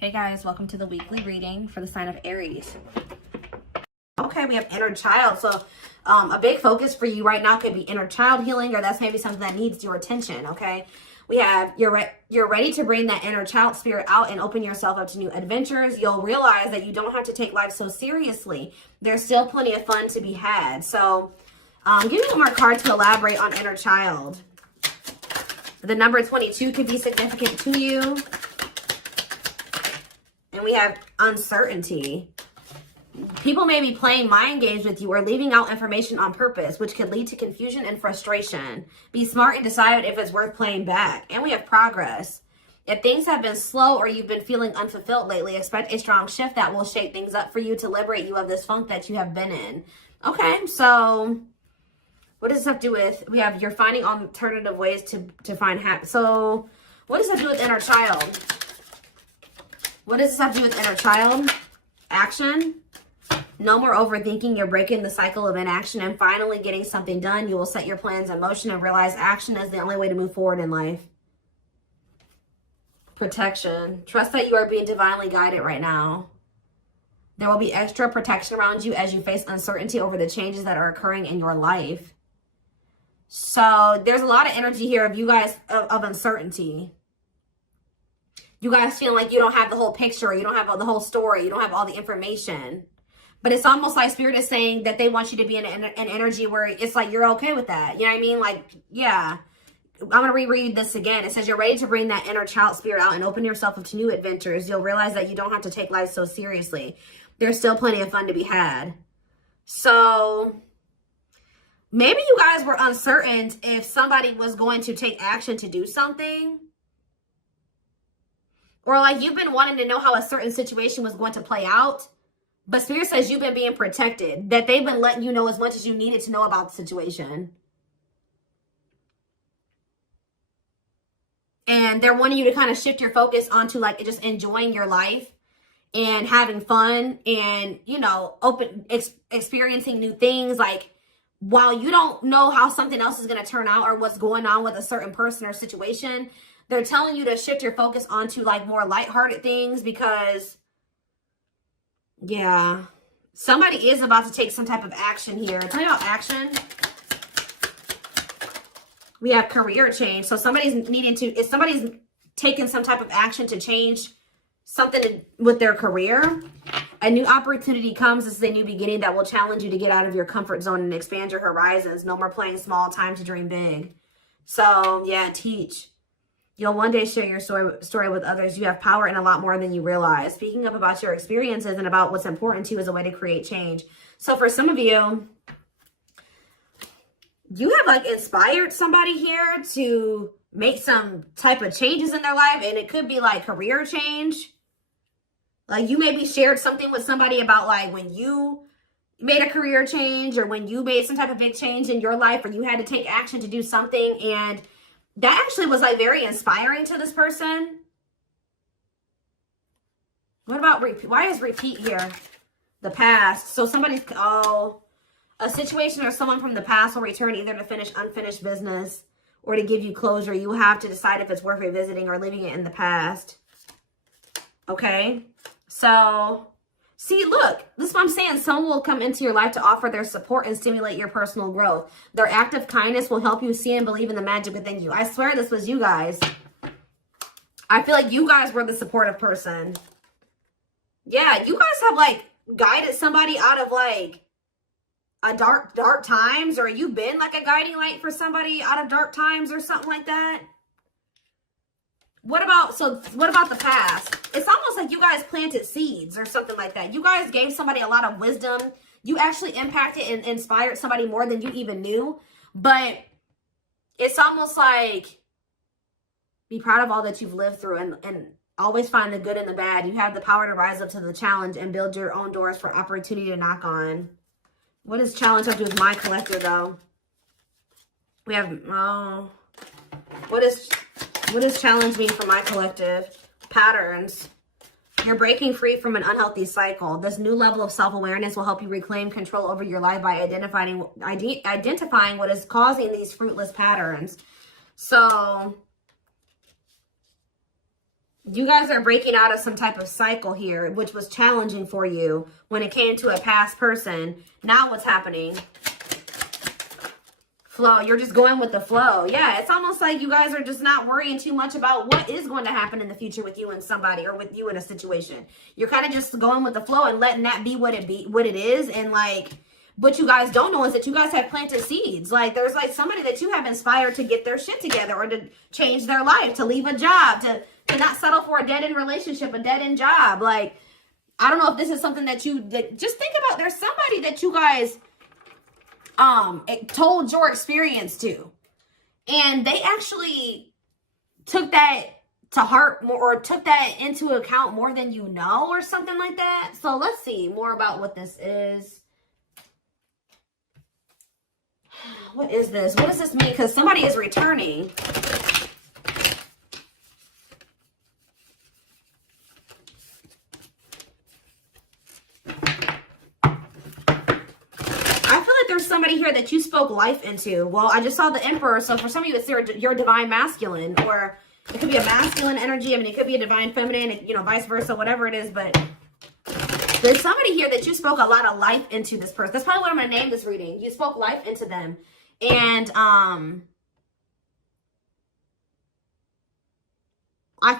Hey guys, welcome to the weekly reading for the sign of Aries. Okay, we have inner child. So a big focus for you right now could be inner child healing, or that's maybe something that needs your attention, okay? We have you're ready to bring that inner child spirit out and open yourself up to new adventures. You'll realize that you don't have to take life so seriously. There's still plenty of fun to be had. So give me one more card to elaborate on inner child. The number 22 could be significant to you. And we have uncertainty. People may be playing mind games with you or leaving out information on purpose, which could lead to confusion and frustration. Be smart and decide if it's worth playing back. And we have progress. If things have been slow or you've been feeling unfulfilled lately, expect a strong shift that will shake things up for you to liberate you of this funk that you have been in. Okay, so what does this have to do with? We have you're finding alternative ways to find happiness. So what does that do with inner child? What does this have to do with inner child? Action. No more overthinking. You're breaking the cycle of inaction and finally getting something done. You will set your plans in motion and realize action is the only way to move forward in life. Protection. Trust that you are being divinely guided right now. There will be extra protection around you as you face uncertainty over the changes that are occurring in your life. So there's a lot of energy here of you guys of uncertainty. You guys feel like you don't have the whole picture. You don't have the whole story. You don't have all the information. But it's almost like Spirit is saying that they want you to be in an energy where it's like you're okay with that. You know what I mean? Like, yeah. I'm going to reread this again. It says you're ready to bring that inner child spirit out and open yourself up to new adventures. You'll realize that you don't have to take life so seriously. There's still plenty of fun to be had. So maybe you guys were uncertain if somebody was going to take action to do something. Or like you've been wanting to know how a certain situation was going to play out. But Spirit says you've been being protected. That they've been letting you know as much as you needed to know about the situation. And they're wanting you to kind of shift your focus onto like just enjoying your life. And having fun. And, you know, experiencing new things. Like while you don't know how something else is going to turn out. Or what's going on with a certain person or situation. They're telling you to shift your focus onto like more lighthearted things because, yeah, somebody is about to take some type of action here. Tell me about action. We have career change. So somebody's if somebody's taking some type of action to change something with their career, a new opportunity comes. This is a new beginning that will challenge you to get out of your comfort zone and expand your horizons. No more playing small, time to dream big. So yeah, teach. You'll one day share your story with others. You have power in a lot more than you realize. Speaking up about your experiences and about what's important to you is a way to create change. So for some of you, you have like inspired somebody here to make some type of changes in their life. And it could be like career change. Like you maybe shared something with somebody about like when you made a career change or when you made some type of big change in your life or you had to take action to do something, and that actually was like very inspiring to this person. What about repeat? Why is repeat here? The past. So somebody's, a situation or someone from the past will return either to finish unfinished business or to give you closure. You have to decide if it's worth revisiting or leaving it in the past. Okay. So see, look, this is what I'm saying. Someone will come into your life to offer their support and stimulate your personal growth. Their act of kindness will help you see and believe in the magic within you. I swear this was you guys. I feel like you guys were the supportive person. Yeah, you guys have like guided somebody out of like a dark times, or you've been like a guiding light for somebody out of dark times or something like that. What about the past? It's almost like you guys planted seeds or something like that. You guys gave somebody a lot of wisdom. You actually impacted and inspired somebody more than you even knew. But it's almost like be proud of all that you've lived through and always find the good and the bad. You have the power to rise up to the challenge and build your own doors for opportunity to knock on. What does challenge have to do with my collector though? We have, what does challenge mean for my collective? Patterns. You're breaking free from an unhealthy cycle. This new level of self-awareness will help you reclaim control over your life by identifying what is causing these fruitless patterns. So You guys are breaking out of some type of cycle here, which was challenging for you when it came to a past person. Now what's happening? Flow. You're just going with the flow. Yeah, it's almost like you guys are just not worrying too much about what is going to happen in the future with you and somebody, or with you in a situation. You're kind of just going with the flow and letting that be what it is. And like, what you guys don't know is that you guys have planted seeds. Like, there's like somebody that you have inspired to get their shit together, or to change their life, to leave a job, to not settle for a dead-end relationship, a dead-end job. Like, I don't know if this is something that just think about. There's somebody that you guys told your experience to, and they actually took that to heart more, or took that into account more than you know, or something like that. So let's see more about what this is. What is this? What does this mean? Because somebody is returning. Somebody here that you spoke life into. Well, I just saw the Emperor, so for some of you, it's your divine masculine, or it could be a masculine energy. I mean, it could be a divine feminine, you know, vice versa, whatever it is. But there's somebody here that you spoke a lot of life into this person. That's probably what I'm going to name this reading. You spoke life into them. And I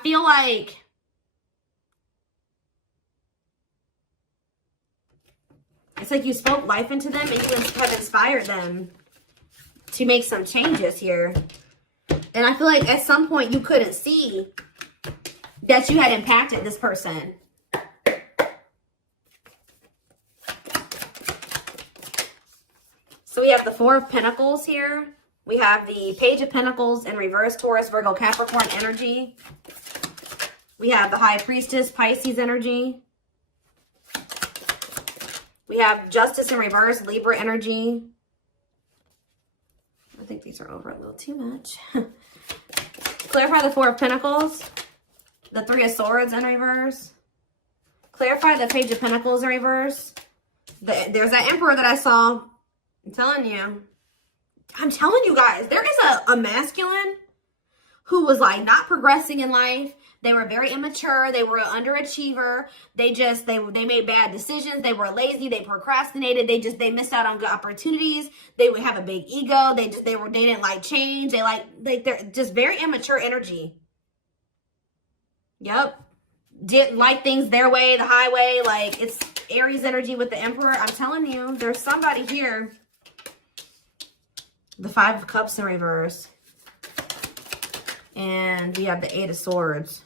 feel like it's like you spoke life into them, and you have inspired them to make some changes here. And I feel like at some point you couldn't see that you had impacted this person. So we have the Four of Pentacles here. We have the Page of Pentacles in reverse, Taurus, Virgo, Capricorn energy. We have the High Priestess, Pisces energy. We have Justice in reverse, Libra energy. I think these are over a little too much. Clarify the Four of Pentacles. The Three of Swords in reverse. Clarify the Page of Pentacles in reverse. There's that Emperor that I saw. I'm telling you guys, there is a masculine who was like not progressing in life. They were very immature. They were an underachiever. They made bad decisions. They were lazy. They procrastinated. They missed out on good opportunities. They would have a big ego. They didn't like change. They're just very immature energy. Yep. Didn't like things their way, the highway. Like, it's Aries energy with the Emperor. I'm telling you, there's somebody here. The Five of Cups in reverse. And we have the Eight of Swords.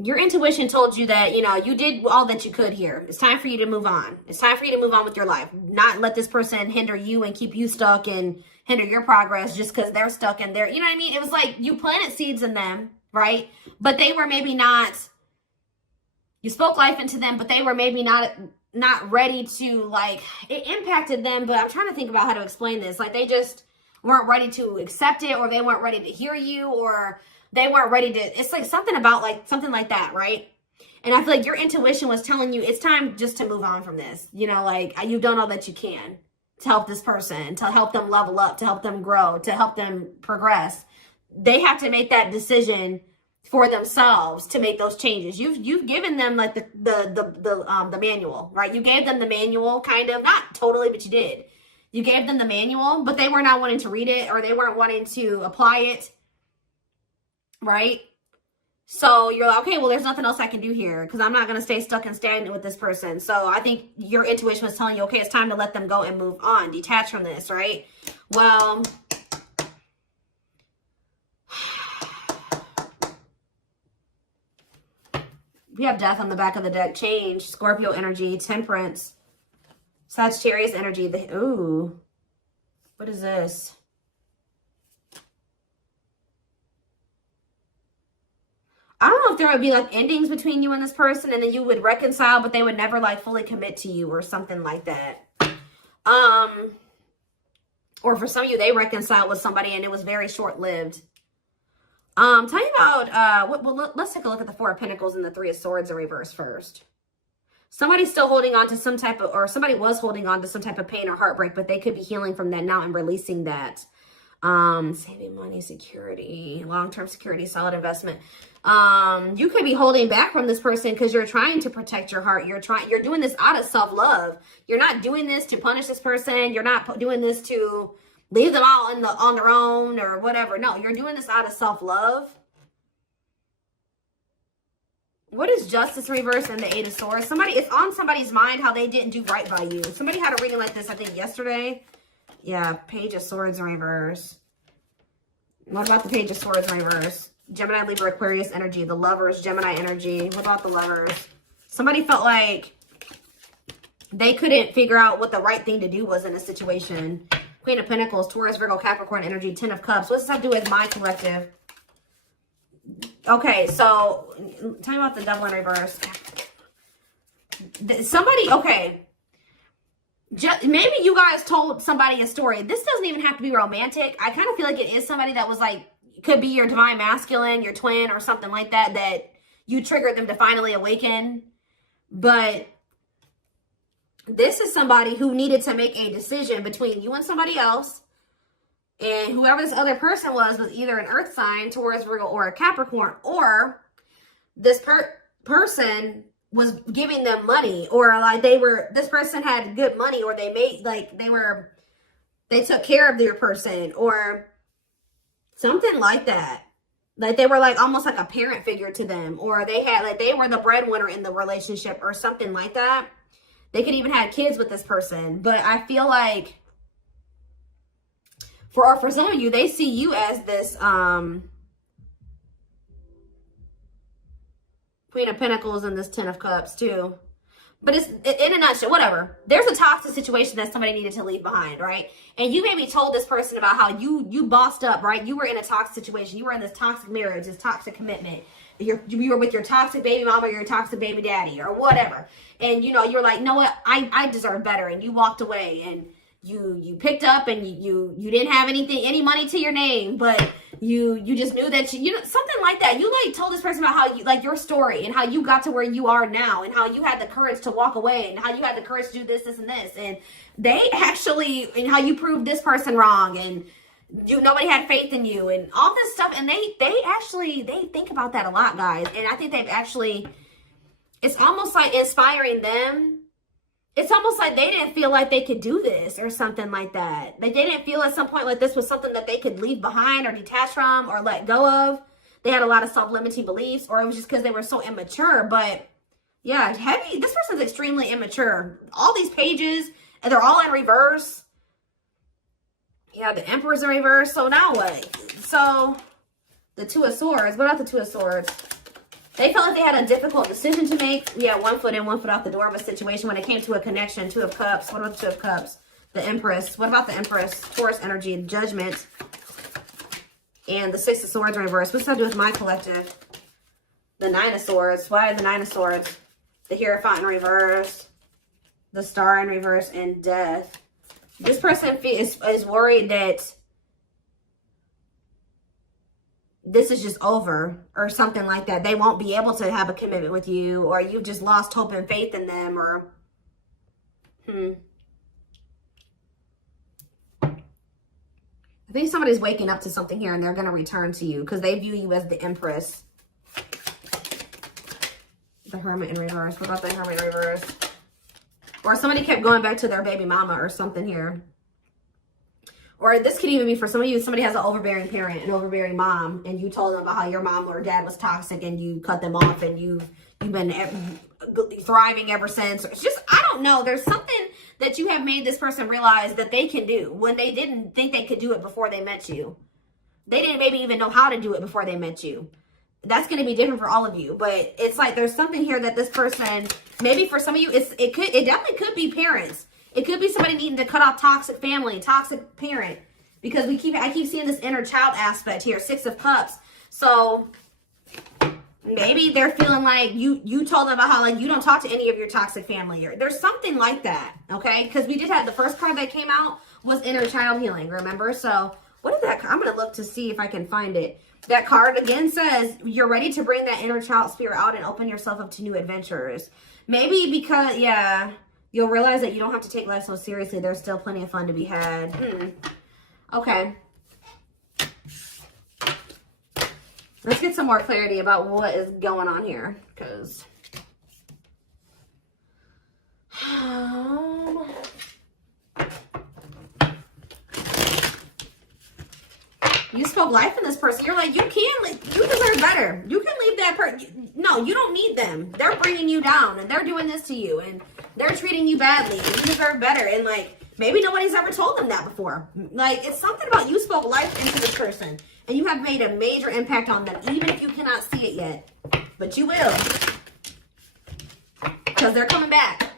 Your intuition told you that, you know, you did all that you could here. It's time for you to move on. It's time for you to move on with your life. Not let this person hinder you and keep you stuck and hinder your progress just because they're stuck in there. You know what I mean? It was like you planted seeds in them, right? But they were maybe not, you spoke life into them, but they were maybe not ready to, like, it impacted them. But I'm trying to think about how to explain this. Like, they just weren't ready to accept it, or they weren't ready to hear you, or they weren't ready to, it's like something about like, something like that, right? And I feel like your intuition was telling you it's time just to move on from this. You know, like, you've done all that you can to help this person, to help them level up, to help them grow, to help them progress. They have to make that decision for themselves to make those changes. You've given them like the manual, right? You gave them the manual, kind of, not totally, but you did. You gave them the manual, but they were not wanting to read it, or they weren't wanting to apply it, right? So you're like, okay, well, there's nothing else I can do here because I'm not going to stay stuck and stagnant with this person. So I think your intuition was telling you, okay, it's time to let them go and move on, detach from this, right? Well, we have Death on the back of the deck. Change, Scorpio energy, Temperance, Sagittarius energy. Ooh, what is this? I don't know if there would be like endings between you and this person, and then you would reconcile, but they would never like fully commit to you or something like that. Or for some of you, they reconciled with somebody and it was very short-lived. Tell me about, let's take a look at the Four of Pentacles and the Three of Swords in reverse first. Somebody's still holding on to some type of, or somebody was holding on to some type of pain or heartbreak, but they could be healing from that now and releasing that. Saving money, security, long-term security, solid investment. You could be holding back from this person because you're trying to protect your heart. You're doing this out of self-love. You're not doing this to punish this person. You're not doing this to leave them all on their own or whatever. No, you're doing this out of self-love. What is Justice reverse and the Eight of Swords? It's on somebody's mind how they didn't do right by you. Somebody had a reading like this, I think, yesterday. Yeah, Page of Swords in reverse. What about the Page of Swords in reverse? Gemini, Libra, Aquarius energy. The Lovers, Gemini energy. What about the Lovers? Somebody felt like they couldn't figure out what the right thing to do was in a situation. Queen of Pentacles, Taurus, Virgo, Capricorn energy. Ten of Cups. What does this have to do with my collective? Okay, so tell me about the Devil in reverse. Okay. Maybe you guys told somebody a story. This doesn't even have to be romantic. I kind of feel like it is somebody that was like, could be your divine masculine, your twin or something like that, that you triggered them to finally awaken. But this is somebody who needed to make a decision between you and somebody else. And whoever this other person was either an earth sign, Taurus, Virgo, or a Capricorn, or this person was giving them money, or like this person had good money, or they took care of their person, or something like that. Like they were like almost like a parent figure to them, or they were the breadwinner in the relationship or something like that. They could even have kids with this person. But I feel like for some of you, they see you as this Queen of Pentacles and this Ten of Cups too. But it's in a nutshell, whatever. There's a toxic situation that somebody needed to leave behind, right? And you maybe told this person about how you bossed up, right? You were in a toxic situation. You were in this toxic marriage, this toxic commitment. You were with your toxic baby mama or your toxic baby daddy or whatever. And, you're like, no, what? I deserve better. And you walked away and you picked up and you didn't have any money to your name, but you just knew that something like that. You like told this person about how you, like, your story and how you got to where you are now and how you had the courage to walk away and how you had the courage to do this and this. And they actually, and how you proved this person wrong and nobody had faith in you and all this stuff. And they think about that a lot, guys. And I think it's almost like inspiring them. It's almost like they didn't feel like they could do this or something like that. They didn't feel at some point like this was something that they could leave behind or detach from or let go of. They had a lot of self-limiting beliefs, or it was just because they were so immature. But yeah, this person's extremely immature. All these pages, and they're all in reverse. Yeah, the Emperor's in reverse. So now what? So the Two of Swords. What about the Two of Swords? They felt like they had a difficult decision to make. Yeah, 1 foot in, 1 foot out the door of a situation when it came to a connection. Two of Cups. What about the Two of Cups? The Empress. What about the Empress? Taurus energy, Judgment. And the Six of Swords in reverse. What's that do with my collective? The Nine of Swords. Why the Nine of Swords? The Hierophant in reverse. The Star in reverse. And Death. This person is worried that this is just over or something like that. They won't be able to have a commitment with you, or you've just lost hope and faith in them, or I think somebody's waking up to something here and they're going to return to you because they view you as the Empress. The Hermit in reverse. What about the Hermit in reverse? Or somebody kept going back to their baby mama or something here. Or this could even be for some of you, somebody has an overbearing parent, an overbearing mom, and you told them about how your mom or dad was toxic and you cut them off and you've been thriving ever since. It's just, I don't know. There's something that you have made this person realize that they can do when they didn't think they could do it before they met you. They didn't maybe even know how to do it before they met you. That's going to be different for all of you. But it's like there's something here that this person, maybe for some of you, it definitely could be parents. It could be somebody needing to cut off toxic family, toxic parent, because I keep seeing this inner child aspect here, Six of Cups. So maybe they're feeling like you told them about how like you don't talk to any of your toxic family. Or there's something like that, okay? Because we did have the first card that came out was inner child healing, remember? So what is that? I'm going to look to see if I can find it. That card again says you're ready to bring that inner child spirit out and open yourself up to new adventures. Maybe because, yeah, you'll realize that you don't have to take life so seriously. There's still plenty of fun to be had. Okay. Let's get some more clarity about what is going on here, because you spoke life in this person. You're like, you deserve better. You can leave that person. No, you don't need them. They're bringing you down, and they're doing this to you, and they're treating you badly, and you deserve better. And like, maybe nobody's ever told them that before. Like, it's something about you spoke life into this person, and you have made a major impact on them, even if you cannot see it yet. But you will. Because they're coming back.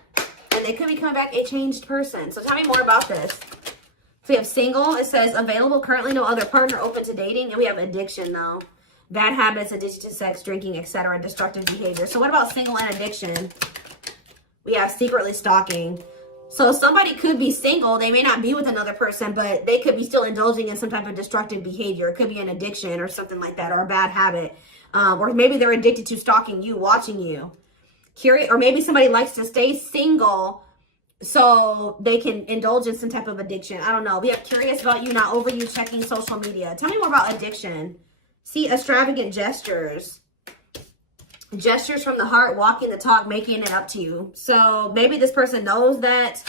And they could be coming back a changed person. So tell me more about this. So we have single. It says available, currently no other partner, open to dating. And we have addiction, though. Bad habits, addiction to sex, drinking, etc. Destructive behavior. So what about single and addiction? We have secretly stalking. So somebody could be single. They may not be with another person, but they could be still indulging in some type of destructive behavior. It could be an addiction or something like that, or a bad habit. Or maybe they're addicted to stalking you, watching you. Curious, or maybe somebody likes to stay single so they can indulge in some type of addiction. I don't know. We have curious about you, not over you, checking social media. Tell me more about addiction. See, extravagant gestures. Gestures from the heart, walking the talk, making it up to you. So maybe this person knows that.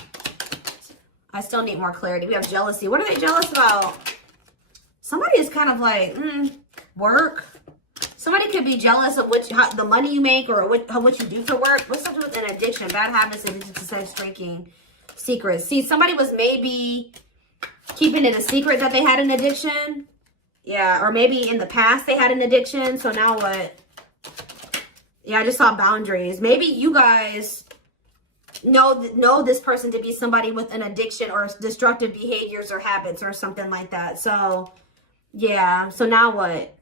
I still need more clarity. We have jealousy. What are they jealous about? Somebody is kind of like, work. Somebody could be jealous of the money you make or what you do for work. What's something with an addiction? Bad habits, addiction to sex, drinking, secrets. See, somebody was maybe keeping it a secret that they had an addiction. Yeah, or maybe in the past they had an addiction. So now what? Yeah, I just saw boundaries. Maybe you guys know this person to be somebody with an addiction or destructive behaviors or habits or something like that. So, yeah. So now what?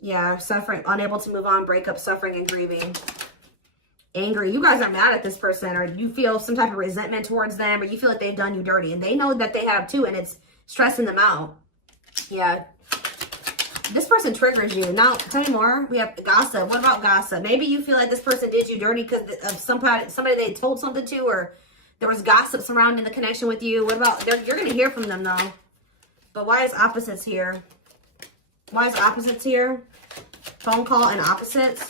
Yeah, suffering, unable to move on, breakup, suffering, and grieving. Angry. You guys are mad at this person, or you feel some type of resentment towards them, or you feel like they've done you dirty. And they know that they have too, and it's stressing them out. Yeah. This person triggers you. Now, tell me more. We have gossip. What about gossip? Maybe you feel like this person did you dirty because of somebody they told something to, or there was gossip surrounding the connection with you. What about, you're going to hear from them though. But why is opposites here? Why is opposites here? Phone call and opposites.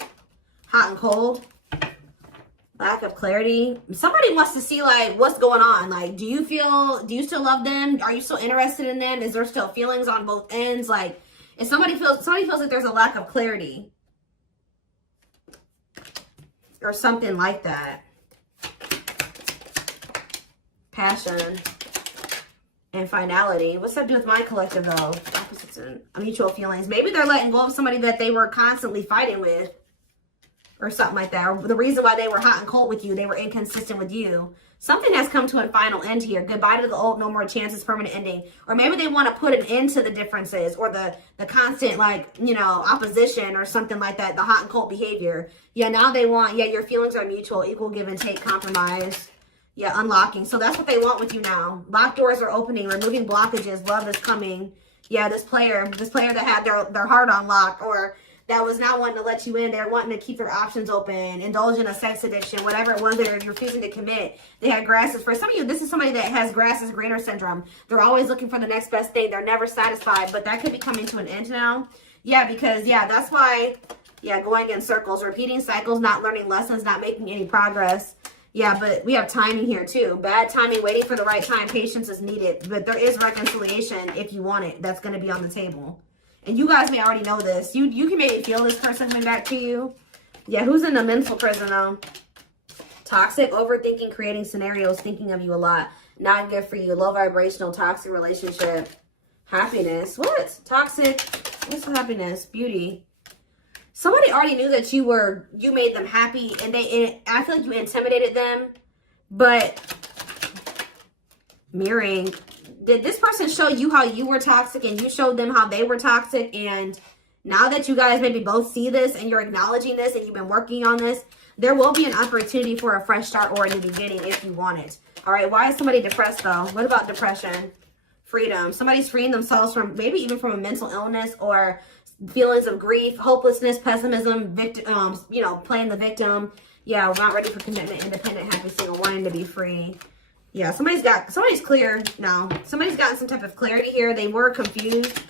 Hot and cold. Lack of clarity. Somebody wants to see like what's going on. Like, do you still love them? Are you still interested in them? Is there still feelings on both ends? Like, if somebody feels like there's a lack of clarity or something like that. Passion and finality. What's that do with my collective though? Opposites and mutual feelings. Maybe they're letting go of somebody that they were constantly fighting with or something like that. Or the reason why they were hot and cold with you, they were inconsistent with you. Something has come to a final end here. Goodbye to the old, no more chances, permanent ending. Or maybe they want to put an end to the differences or the constant, like, you know, opposition or something like that. The hot and cold behavior. Yeah, now they want, yeah, your feelings are mutual, equal give and take, compromise. Yeah, unlocking. So that's what they want with you now. Locked doors are opening, removing blockages. Love is coming. Yeah, this player that had their heart on lock, or that was not wanting to let you in. They're wanting to keep their options open, indulge in a sex addiction, whatever it was they're refusing to commit. They had grasses. For some of you, this is somebody that has grass is greener syndrome. They're always looking for the next best thing. They're never satisfied, but that could be coming to an end now. Yeah, because, yeah, that's why, yeah, going in circles, repeating cycles, not learning lessons, not making any progress. Yeah, but we have timing here too. Bad timing, waiting for the right time. Patience is needed, but there is reconciliation if you want it. That's going to be on the table. And you guys may already know this. You can maybe feel this person coming back to you. Yeah, who's in a mental prison though? Toxic, overthinking, creating scenarios, thinking of you a lot. Not good for you. Low vibrational, toxic relationship. Happiness. What? Toxic. What's happiness? Beauty. Somebody already knew that you made them happy, and I feel like you intimidated them. But mirroring. Did this person show you how you were toxic and you showed them how they were toxic? And now that you guys maybe both see this and you're acknowledging this and you've been working on this, there will be an opportunity for a fresh start or a new beginning if you want it. All right. Why is somebody depressed though? What about depression? Freedom. Somebody's freeing themselves from maybe even from a mental illness or feelings of grief, hopelessness, pessimism, victim, you know, playing the victim. Yeah, we're not ready for commitment, independent, happy, single, wanting to be free. Yeah, somebody's clear now. Somebody's gotten some type of clarity here. They were confused.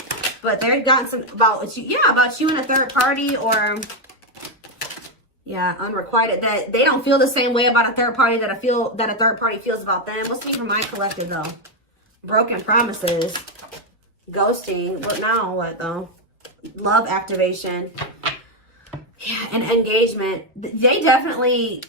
But they've gotten some about you, yeah, about you and a third party, or yeah, unrequited, that they don't feel the same way about a third party that a third party feels about them. What's me for my collective though? Broken promises, ghosting. What now? What though? Love activation. Yeah, and engagement. They definitely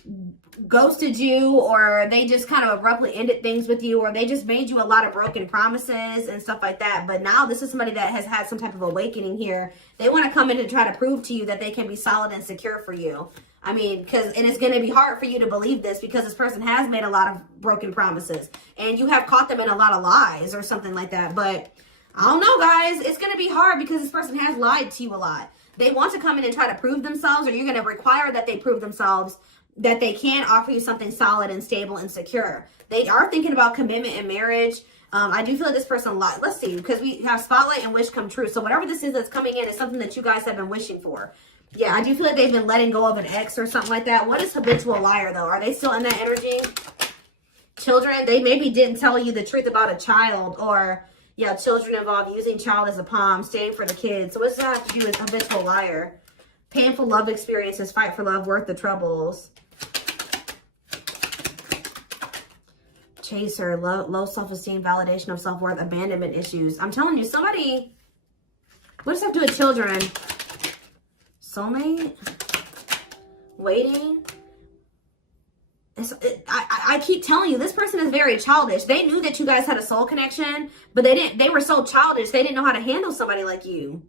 ghosted you, or they just kind of abruptly ended things with you, or they just made you a lot of broken promises and stuff like that. But now this is somebody that has had some type of awakening here. They want to come in and try to prove to you that they can be solid and secure for you. I mean, and it's going to be hard for you to believe this because this person has made a lot of broken promises and you have caught them in a lot of lies or something like that. But I don't know, guys. It's going to be hard because this person has lied to you a lot. They want to come in and try to prove themselves, or you're going to require that they prove themselves that they can offer you something solid and stable and secure. They are thinking about commitment and marriage. I do feel like this person, let's see, because we have spotlight and wish come true. So whatever this is that's coming in is something that you guys have been wishing for. Yeah, I do feel like they've been letting go of an ex or something like that. What is habitual liar, though? Are they still in that energy? Children, they maybe didn't tell you the truth about a child, or yeah, children involved, using child as a palm, staying for the kids. So what's that have to do with habitual liar? Painful love experiences, fight for love, worth the troubles. Chaser, low self-esteem, validation of self-worth, abandonment issues. I'm telling you, somebody, what does that have to do with children? Soulmate? Waiting? I keep telling you, this person is very childish. They knew that you guys had a soul connection, but they were so childish, they didn't know how to handle somebody like you.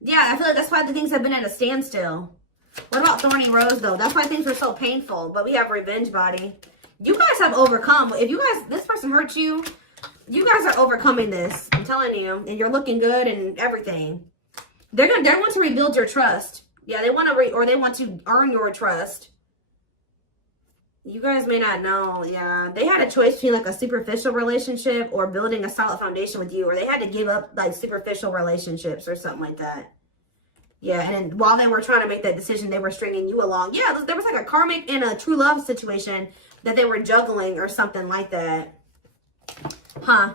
Yeah, I feel like that's why the things have been at a standstill. What about Thorny Rose, though? That's why things were so painful, but we have Revenge Body. You guys have overcome. If you guys, this person hurt you, you guys are overcoming this. I'm telling you, and you're looking good and everything. They want to rebuild your trust. Yeah, they want to they want to earn your trust. You guys may not know. Yeah, they had a choice between like a superficial relationship or building a solid foundation with you, or they had to give up like superficial relationships or something like that. Yeah, and then while they were trying to make that decision, they were stringing you along. Yeah, there was like a karmic and a true love situation that they were juggling or something like that. Huh.